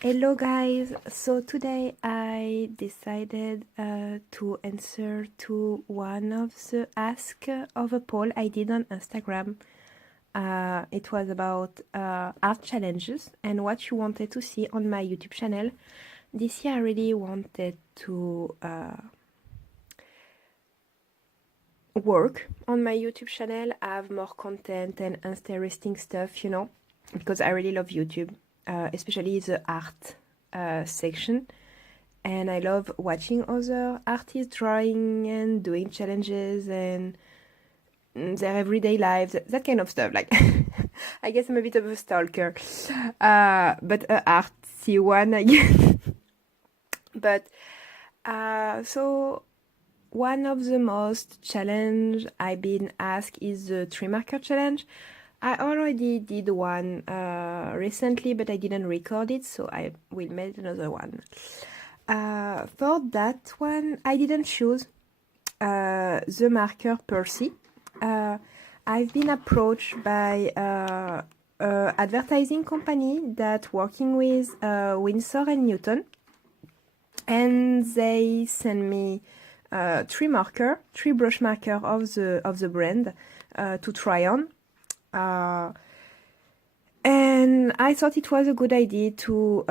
Hello guys, so today I decided to answer to one of the ask of a poll I did on Instagram. It was about art challenges and what you wanted to see on my YouTube channel. This year I really wanted to work on my YouTube channel, have more content and interesting stuff, because I really love YouTube, especially the art section. And I love watching other artists drawing and doing challenges and their everyday lives, that kind of stuff. Like, I guess I'm a bit of a stalker, but a artsy one, I guess. But so one of the most challenge I've been asked is the tree marker challenge. I already did one recently, but I didn't record it, so I will make another one. For that one, I didn't choose the marker Percy. I've been approached by advertising company that working with Winsor and Newton, and they send me three brush marker of the brand to try on. And I thought it was a good idea to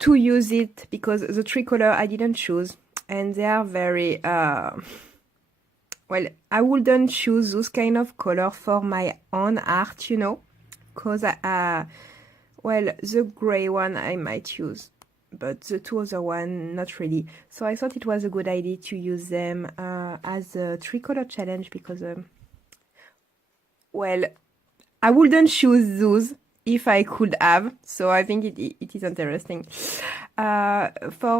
to use it because the three color I didn't choose and they are very I wouldn't choose those kind of color for my own art, because the gray one I might use, but the two other one not really. So I thought it was a good idea to use them as a three color challenge because I wouldn't choose those if I could have, so I think it is interesting. For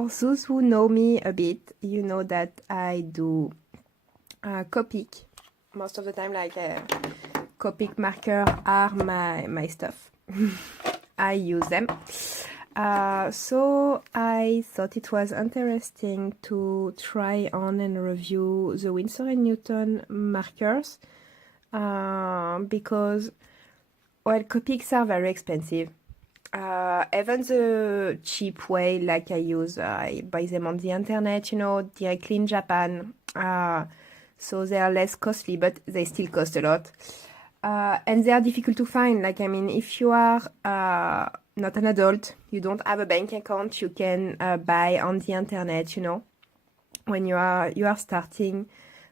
those who know me a bit, you know that I do Copic most of the time. Like Copic marker are my stuff. I use them. So I thought it was interesting to try on and review the Winsor & Newton markers because Copics are very expensive. Even the cheap way, like I buy them on the internet, directly in Japan. So they are less costly, but they still cost a lot. And they are difficult to find. Like, I mean, if you are not an adult, you don't have a bank account, you can buy on the internet, When you are starting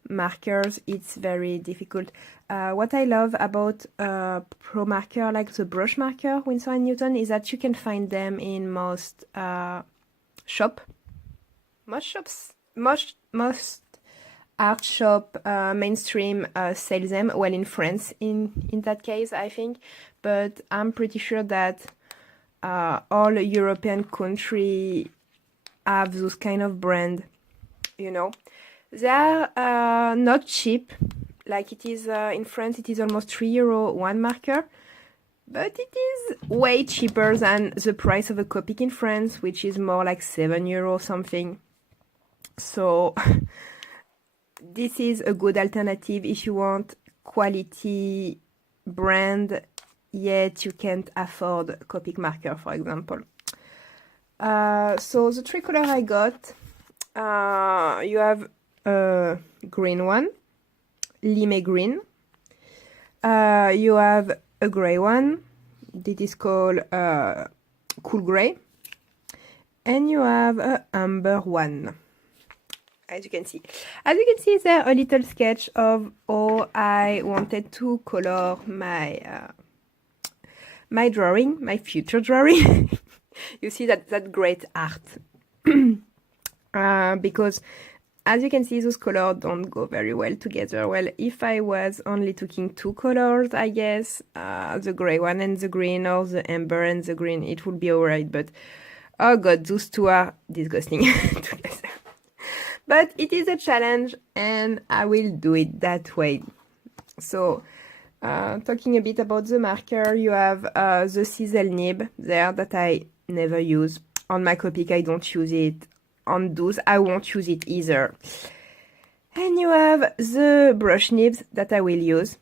markers, it's very difficult. What I love about pro marker, like the brush marker, Winsor & Newton, is that you can find them in most art shop, mainstream sell them. Well, in France, in that case, I think, but I'm pretty sure that all European country have those kind of brand. They are not cheap. Like it is in France, it is almost €3 one marker, but it is way cheaper than the price of a Copic in France, which is more like €7 something. So this is a good alternative if you want quality brand, yet you can't afford Copic marker, for example. So the three color I got, you have a green one, lime green. You have a gray one. This is called cool gray. And you have a amber one. As you can see. As you can see there, a little sketch of how I wanted to color my my drawing, my future drawing. You see that great art. Because as you can see, those colors don't go very well together. Well, if I was only taking two colors, I guess, the gray one and the green, or the amber and the green, it would be alright. But, oh god, those two are disgusting together. But it is a challenge, and I will do it that way. So, talking a bit about the marker, you have the chisel nib there that I never use. On my Copic, I don't use it. On those, I won't use it either. And you have the brush nibs that I will use.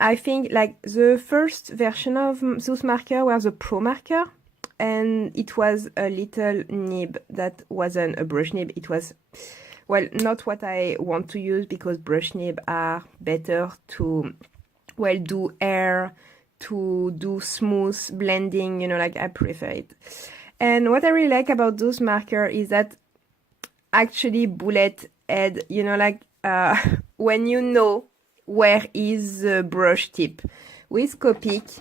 I think like the first version of those marker was a pro marker, and it was a little nib that wasn't a brush nib. It was, well, not what I want to use, because brush nib are better to, well, do air, to do smooth blending, you know, like I prefer it. And what I really like about those marker is that actually bullet head, you know, like when you know where is the brush tip. With Copic,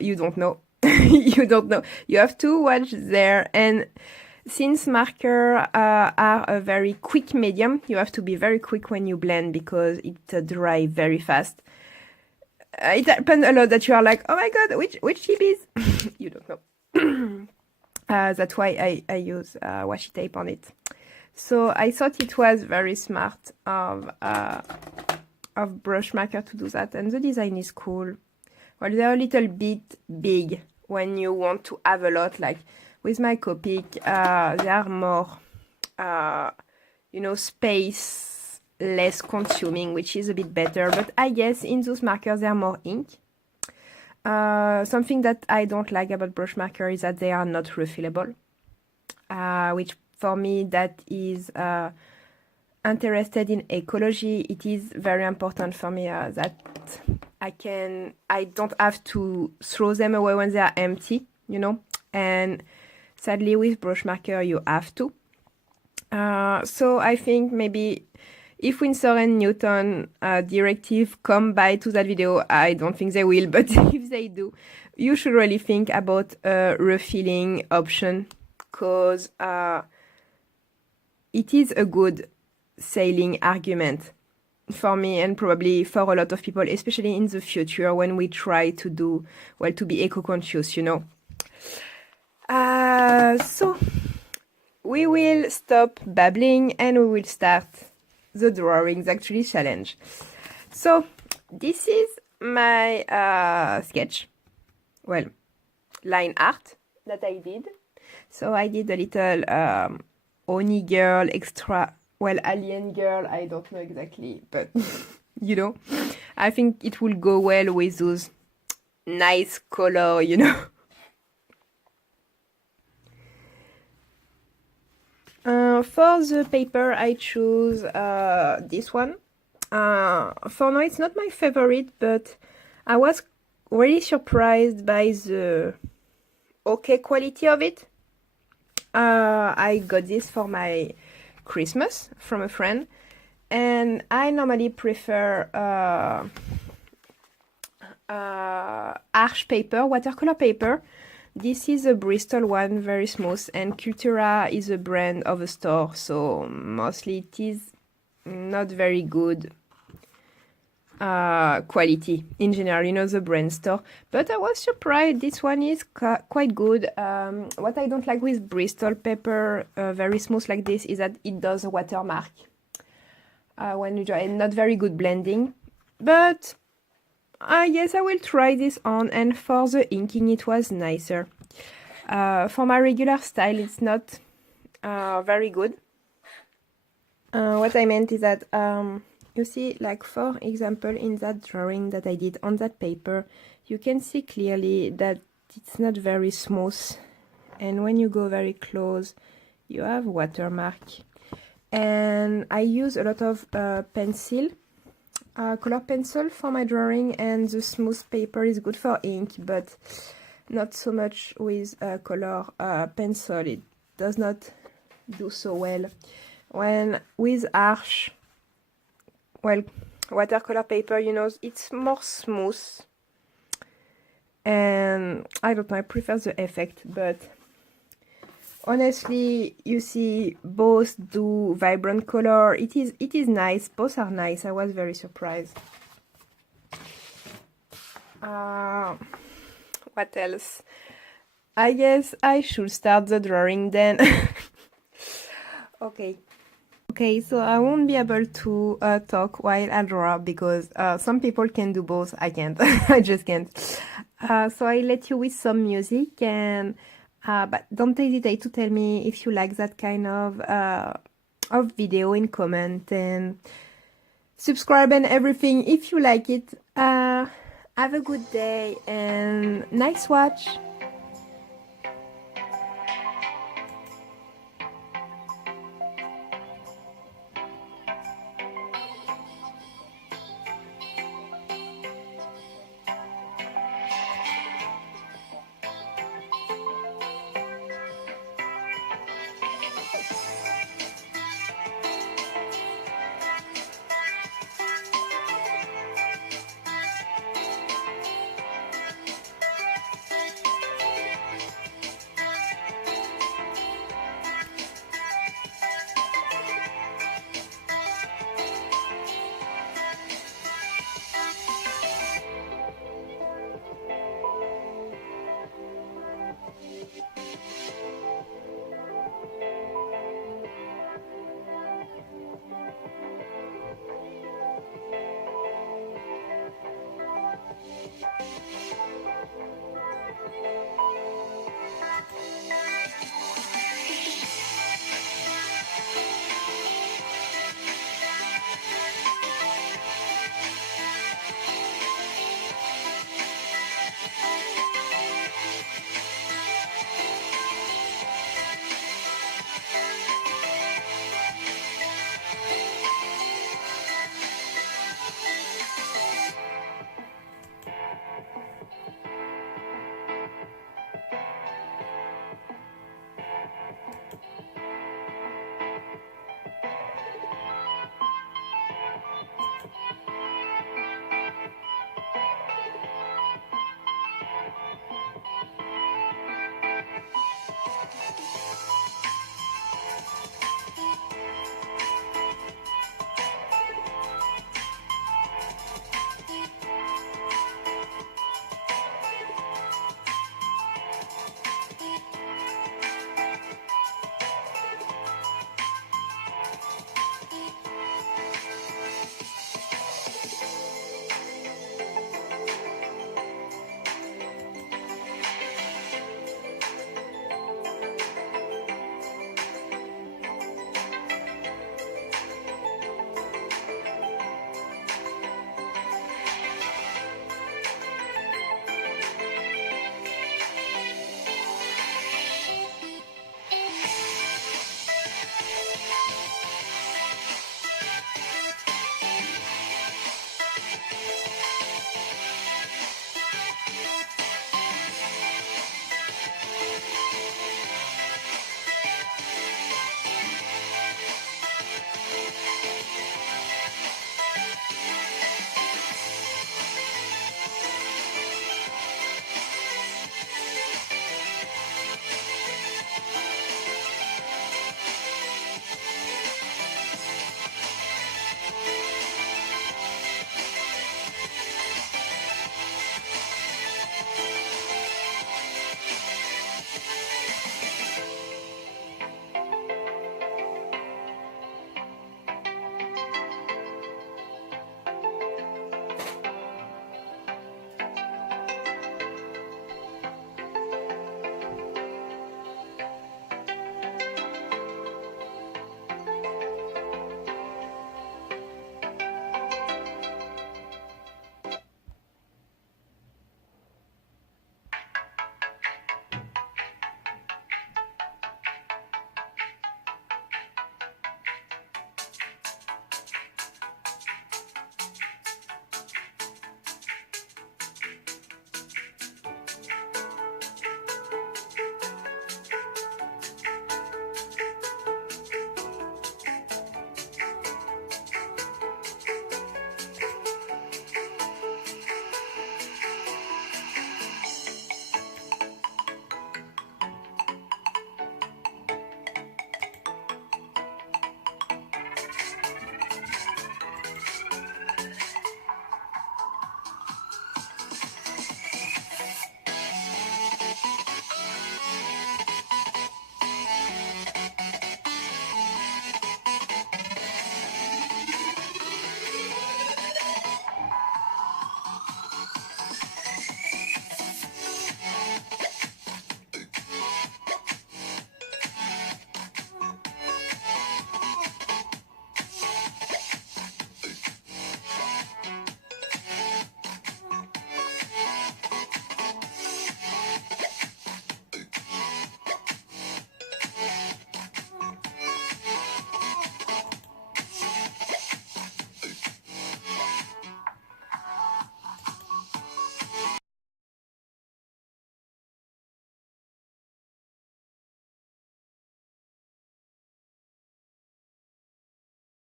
you don't know. You don't know. You have to watch there. And since marker are a very quick medium, you have to be very quick when you blend, because it dry very fast. It happens a lot that you are like, oh my god, which tip is? You don't know. That's why I use washi tape on it. So I thought it was very smart of brush marker to do that, and the design is cool. Well, they're a little bit big when you want to have a lot. Like with my Copic, they are more, you know, space less consuming, which is a bit better. But I guess in those markers they are more ink. Something that I don't like about brush marker is that they are not refillable, which for me, that is interested in ecology. It is very important for me that I don't have to throw them away when they are empty, you know. And sadly, with brush marker, you have to. So I think maybe if Winsor and Newton directive come by to that video, I don't think they will, but if they do, you should really think about a refilling option, because it is a good selling argument for me, and probably for a lot of people, especially in the future when we try to do, well, to be eco-conscious, you know. So we will stop babbling and we will start the drawings actually challenge. So this is my sketch, well, line art that I did. So I did a little Oni girl, extra, well, alien girl, I don't know exactly, but you know, I think it will go well with those nice color, you know. For the paper, I choose this one. For now, it's not my favorite, but I was really surprised by the okay quality of it. I got this for my Christmas from a friend, and I normally prefer Arches paper, watercolor paper. This is a Bristol one, very smooth, and Cultura is a brand of a store, so mostly it is not very good quality in general, you know, the brand store. But I was surprised, this one is quite good. What I don't like with Bristol paper, very smooth like this, is that it does a watermark when you draw, and not very good blending. But yes, I will try this on, and for the inking it was nicer. For my regular style it's not very good. What I meant is that you see, like for example in that drawing that I did on that paper, you can see clearly that it's not very smooth, and when you go very close you have watermark. And I use a lot of pencil, color pencil for my drawing, and the smooth paper is good for ink, but not so much with color pencil. It does not do so well. When with Arches, well, watercolor paper, you know, it's more smooth, and I don't know, I prefer the effect. But honestly, you see, both do vibrant color. It is nice. Both are nice. I was very surprised. What else? I guess I should start the drawing then. Okay, so I won't be able to talk while I draw, because some people can do both. I can't. I just can't. So I let you with some music, and but don't hesitate to tell me if you like that kind of video in comment. And subscribe and everything if you like it. Have a good day and nice watch.